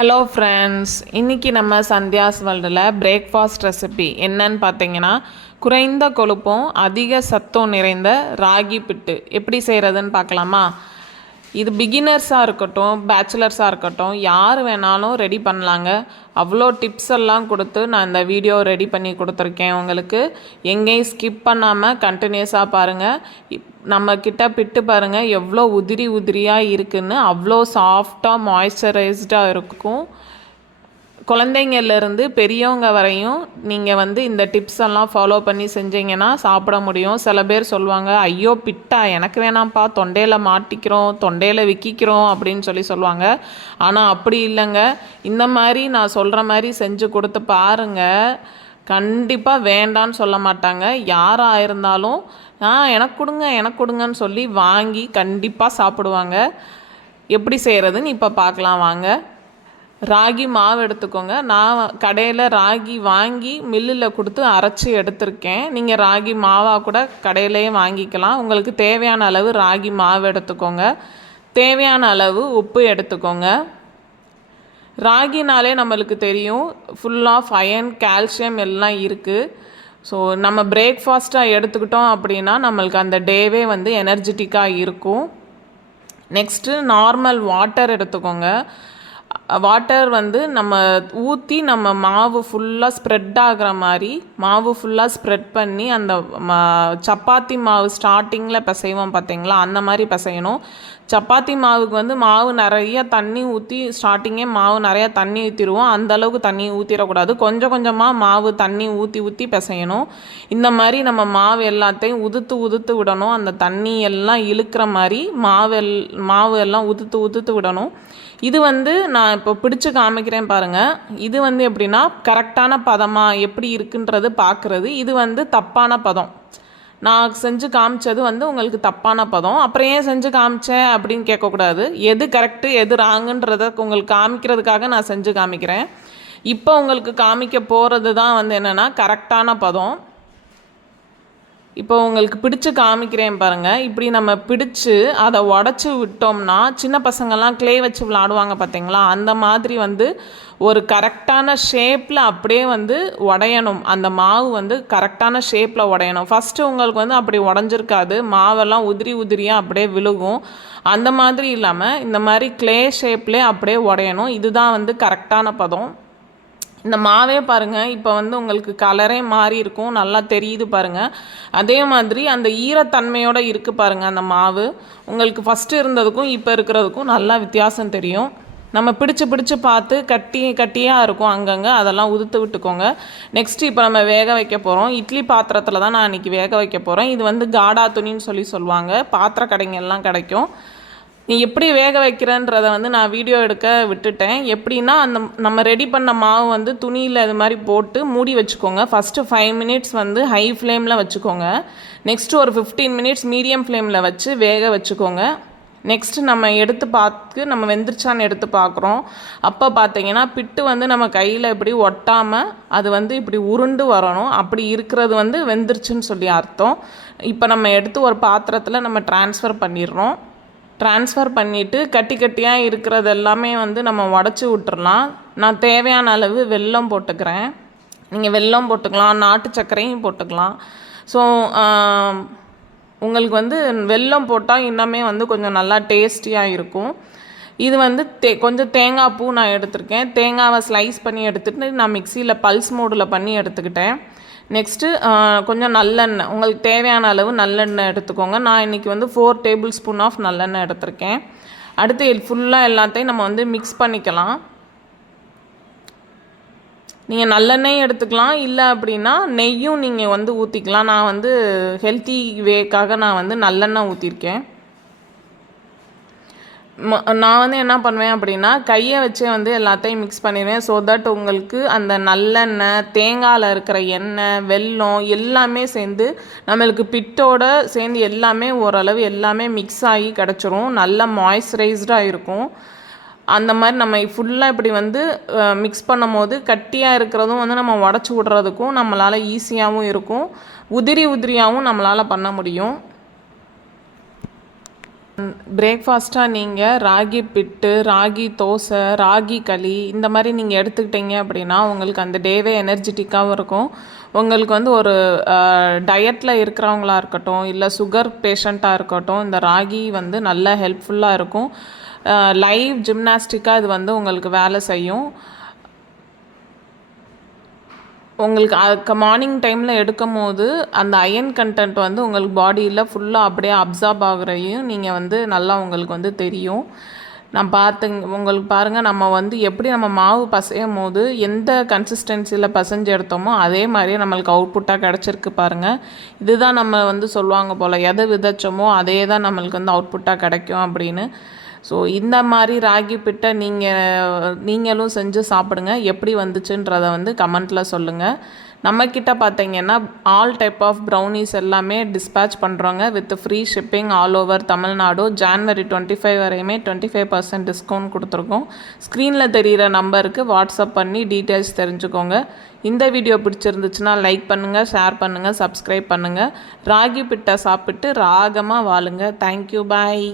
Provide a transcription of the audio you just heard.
Hello friends, இன்றைக்கி நம்ம சந்தியாஸ் வேர்ல்டில் பிரேக்ஃபாஸ்ட் ரெசிபி என்னன்னு பார்த்தீங்கன்னா, குறைந்த கொழுப்பும் அதிக சத்தும் நிறைந்த ராகி பிட்டு எப்படி செய்கிறதுன்னு பார்க்கலாமா? இது பிகினர்ஸாக இருக்கட்டும், பேச்சுலர்ஸாக இருக்கட்டும், யார் வேணாலும் ரெடி பண்ணலாங்க. அவ்வளோ டிப்ஸ் எல்லாம் கொடுத்து நான் இந்த வீடியோ ரெடி பண்ணி கொடுத்துருக்கேன் உங்களுக்கு. எங்கேயும் ஸ்கிப் பண்ணாமல் கண்டினியூஸாக பாருங்கள். நம்மக்கிட்ட பிட்டு பாருங்கள் எவ்வளோ உதிரி உதிரியாக இருக்குதுன்னு. அவ்வளோ சாஃப்டாக மாய்ஸ்சரைஸ்டாக இருக்கும். குழந்தைங்கள்லேருந்து பெரியவங்க வரையும் நீங்கள் இந்த டிப்ஸ் எல்லாம் ஃபாலோ பண்ணி செஞ்சீங்கன்னா சாப்பிட முடியும். சில பேர் சொல்லுவாங்க, ஐயோ பிட்டா எனக்கு வேணாம்ப்பா, தொண்டையில் மாட்டிக்கிறோம், தொண்டையில் விற்கிக்கிறோம் அப்படின்னு சொல்லுவாங்க. ஆனால் அப்படி இல்லைங்க. இந்த மாதிரி நான் சொல்கிற மாதிரி செஞ்சு கொடுத்து பாருங்கள், கண்டிப்பாக வேண்டான்னு சொல்ல மாட்டாங்க. யாராக இருந்தாலும் எனக்கு கொடுங்க எனக்கு கொடுங்கன்னு சொல்லி வாங்கி கண்டிப்பாக சாப்பிடுவாங்க. எப்படி செய்கிறதுன்னு இப்போ பார்க்கலாம் வாங்க. ராகி மாவு எடுத்துக்கோங்க. நான் கடையில் ராகி வாங்கி மில்லில் கொடுத்து அரைச்சி எடுத்திருக்கேன். நீங்கள் ராகி மாவாக கூட கடையிலேயே வாங்கிக்கலாம். உங்களுக்கு தேவையான அளவு ராகி மாவு எடுத்துக்கோங்க. தேவையான அளவு உப்பு எடுத்துக்கோங்க. ராகினாலே நம்மளுக்கு தெரியும், ஃபுல் ஆஃப் அயன், கால்சியம் எல்லாம் இருக்குது. ஸோ நம்ம பிரேக்ஃபாஸ்ட்டாக எடுத்துக்கிட்டோம் அப்படின்னா நம்மளுக்கு அந்த டேவே எனர்ஜெட்டிக்காக இருக்கும். நெக்ஸ்ட்டு நார்மல் வாட்டர் எடுத்துக்கோங்க. வாட்டர் நம்ம ஊற்றி நம்ம மாவு ஃபுல்லாக ஸ்ப்ரெட் ஆகிற மாதிரி மாவு ஃபுல்லாக ஸ்ப்ரெட் பண்ணி அந்த சப்பாத்தி மாவு ஸ்டார்டிங்கில் பிசைவோம் பார்த்தீங்களா, அந்த மாதிரி பிசையணும். சப்பாத்தி மாவுக்கு மாவு நிறைய தண்ணி ஊற்றி ஸ்டார்டிங்கே மாவு நிறையா தண்ணி ஊற்றிடுவோம். அந்தளவுக்கு தண்ணி ஊற்றிடக்கூடாது. கொஞ்சம் கொஞ்சமாக மாவு தண்ணி ஊற்றி ஊற்றி பிசையணும். இந்த மாதிரி நம்ம மாவு எல்லாத்தையும் உதுத்து விடணும். அந்த தண்ணி எல்லாம் இழுக்கிற மாதிரி மாவு எல்லாம் உதுத்து விடணும். இது நான் இப்போ பிடிச்சு காமிக்கிறேன் பாருங்கள். இது எப்படின்னா கரெக்டான பதமாக எப்படி இருக்குன்றது பார்க்குறது. இது தப்பான பதம். நான் செஞ்சு காமிச்சது உங்களுக்கு தப்பான பதம். அப்புறம் ஏன் செஞ்சு காமிச்சேன் அப்படின்னு கேட்கக்கூடாது. எது கரெக்டு எது ராங்குன்றதை உங்களுக்கு காமிக்கிறதுக்காக நான் செஞ்சு காமிக்கிறேன். இப்போ உங்களுக்கு காமிக்க போகிறது தான் என்னென்னா கரெக்டான பதம். இப்போ உங்களுக்கு பிடிச்சு காமிக்கிறேன் பாருங்கள். இப்படி நம்ம பிடிச்சு அதை உடச்சி விட்டோம்னா, சின்ன பசங்கள்லாம் க்ளே வச்சு விளாடுவாங்க பார்த்தீங்களா, அந்த மாதிரி ஒரு கரெக்டான ஷேப்பில் அப்படியே உடையணும். அந்த மாவு கரெக்டான ஷேப்பில் உடையணும். ஃபஸ்ட்டு உங்களுக்கு அப்படி உடஞ்சிருக்காது. மாவெல்லாம் உதிரியாக அப்படியே விழுகும். அந்த மாதிரி இல்லாமல் இந்த மாதிரி க்ளே ஷேப்லேயே அப்படியே உடையணும். இதுதான் கரெக்டான பதம். இந்த மாவே பாருங்கள், இப்போ உங்களுக்கு கலரே மாறி இருக்கும், நல்லா தெரியுது பாருங்கள். அதே மாதிரி அந்த ஈரத்தன்மையோடு இருக்குது பாருங்கள். அந்த மாவு உங்களுக்கு ஃபஸ்ட்டு இருந்ததுக்கும் இப்போ இருக்கிறதுக்கும் நல்லா வித்தியாசம் தெரியும். நம்ம பிடிச்சு பார்த்து கட்டியாக இருக்கும் அங்கங்கே, அதெல்லாம் உதுத்து விட்டுக்கோங்க. நெக்ஸ்ட்டு இப்போ நம்ம வேக வைக்க போகிறோம். இட்லி பாத்திரத்தில் தான் நான் இன்றைக்கி வேக வைக்க போகிறேன். இது காடா துணின்னு சொல்லுவாங்க. பாத்திர கடைங்கெல்லாம் கிடைக்கும். நீ எப்படி வேக வைக்கிறன்றதை நான் வீடியோ எடுக்க விட்டுட்டேன். எப்படின்னா நம்ம ரெடி பண்ண மாவு துணியில் இது மாதிரி போட்டு மூடி வச்சுக்கோங்க. ஃபஸ்ட்டு 5 மினிட்ஸ் ஹை ஃப்ளேமில் வச்சுக்கோங்க. நெக்ஸ்ட்டு ஒரு 15 மினிட்ஸ் மீடியம் ஃப்ளேமில் வச்சு வேக வச்சுக்கோங்க. நெக்ஸ்ட்டு நம்ம எடுத்து பார்த்து நம்ம வெந்துருச்சான்னு எடுத்து பார்க்குறோம். அப்போ பார்த்தீங்கன்னா பிட்டு நம்ம கையில் இப்படி ஒட்டாமல் அது இப்படி உருண்டு வரணும். அப்படி இருக்கிறது வெந்துருச்சுன்னு சொல்லி அர்த்தம். இப்போ நம்ம எடுத்து ஒரு பாத்திரத்தில் நம்ம ட்ரான்ஸ்ஃபர் பண்ணிடுறோம். ட்ரான்ஸ்ஃபர் பண்ணிவிட்டு கட்டியாக இருக்கிறது எல்லாமே நம்ம உடச்சி விட்டுறலாம். நான் தேவையான அளவு வெல்லம் போட்டுக்கிறேன். நீங்கள் வெல்லம் போட்டுக்கலாம், நாட்டு சர்க்கரையும் போட்டுக்கலாம். ஸோ உங்களுக்கு வெல்லம் போட்டால் இன்னமே கொஞ்சம் நல்லா டேஸ்டியாக இருக்கும். இது கொஞ்சம் தேங்காய் பூ நான் எடுத்திருக்கேன். தேங்காவை ஸ்லைஸ் பண்ணி எடுத்துகிட்டு நான் மிக்சியில் பல்ஸ் மோடில் பண்ணி எடுத்துக்கிட்டேன். நெக்ஸ்ட்டு கொஞ்சம் நல்லெண்ணெய், உங்களுக்கு தேவையான அளவு நல்லெண்ணெய் எடுத்துக்கோங்க. நான் இன்றைக்கி 4 டேபிள் ஸ்பூன் ஆஃப் நல்லெண்ணெய் எடுத்திருக்கேன். அடுத்து ஃபுல்லாக எல்லாத்தையும் நம்ம மிக்ஸ் பண்ணிக்கலாம். நீங்கள் நல்லெண்ணெயும் எடுத்துக்கலாம், இல்லை அப்படின்னா நெய்யும் நீங்கள் ஊற்றிக்கலாம். நான் ஹெல்த்தி வேக்காக நான் நல்லெண்ணெய் ஊற்றிருக்கேன். நான் என்ன பண்ணுவேன் அப்படின்னா கையை வச்சே எல்லாத்தையும் மிக்ஸ் பண்ணிடுவேன். ஸோ தட் உங்களுக்கு அந்த நல்லெண்ணெய், தேங்காயில் இருக்கிற எண்ணெய், வெல்லம் எல்லாமே சேர்ந்து நம்மளுக்கு பிட்டோடு சேர்ந்து எல்லாமே ஓரளவு எல்லாமே மிக்ஸ் ஆகி கிடச்சிரும். நல்லா மாய்ஸ்சரைஸ்டாக இருக்கும். அந்த மாதிரி நம்ம ஃபுல்லாக இப்படி மிக்ஸ் பண்ணும் போது கட்டியாக இருக்கிறதும் நம்ம உடச்சி விட்றதுக்கும் நம்மளால் ஈஸியாகவும் இருக்கும். உதிரியாகவும் நம்மளால் பண்ண முடியும். பிரேக்ஃபாஸ்ட்டாக நீங்கள் ராகி பிட்டு, ராகி தோசை, ராகி களி இந்த மாதிரி நீங்கள் எடுத்துக்கிட்டீங்க அப்படின்னா உங்களுக்கு அந்த டேவே எனர்ஜெட்டிக்காகவும் இருக்கும். உங்களுக்கு வந்து ஒரு டயட்டில் இருக்கிறவங்களா இருக்கட்டும், இல்லை சுகர் பேஷண்ட்டாக இருக்கட்டும், இந்த ராகி வந்து நல்லா ஹெல்ப்ஃபுல்லாக இருக்கும். லைவ் ஜிம்னாஸ்டிக்காக இது வந்து உங்களுக்கு வேலை செய்யும். உங்களுக்கு அதுக்கு மார்னிங் டைமில் எடுக்கும் போது அந்த அயன் கண்டென்ட் வந்து உங்களுக்கு பாடியில் ஃபுல்லாக அப்படியே அப்சார்ப் ஆகுறையும் நீங்கள் வந்து நல்லா உங்களுக்கு வந்து தெரியும். நான் உங்களுக்கு பாருங்கள், நம்ம வந்து எப்படி நம்ம மாவு பசையும் போது எந்த கன்சிஸ்டன்சியில் பசைஞ்சு எடுத்தோமோ அதே மாதிரியே நம்மளுக்கு அவுட்புட்டாக கிடச்சிருக்கு பாருங்கள். இதுதான் நம்ம வந்து சொல்லுவாங்க போல், எதை விதைச்சோமோ அதே தான் நம்மளுக்கு வந்து அவுட்புட்டாக கிடைக்கும் அப்படின்னு. ஸோ இந்த மாதிரி ராகி பிட்டை நீங்களும் செஞ்சு சாப்பிடுங்க. எப்படி வந்துச்சுன்றதை வந்து கமெண்ட்டில் சொல்லுங்கள். நம்மக்கிட்ட பார்த்தீங்கன்னா ஆல் டைப் ஆஃப் ப்ரௌனிஸ் எல்லாமே டிஸ்பேச் பண்ணுறோங்க with free shipping all over Tamil Nadu. January 25 வரையுமே 25% டிஸ்கவுண்ட் கொடுத்துருக்கோம். ஸ்க்ரீனில் தெரிகிற நம்பருக்கு வாட்ஸ்அப் பண்ணி டீட்டெயில்ஸ் தெரிஞ்சுக்கோங்க. இந்த வீடியோ பிடிச்சிருந்துச்சுன்னா லைக் பண்ணுங்கள், ஷேர் பண்ணுங்கள், சப்ஸ்கிரைப் பண்ணுங்கள். ராகி பிட்டை சாப்பிட்டு ராகமாக வாழுங்க. தேங்க்யூ, பாய்.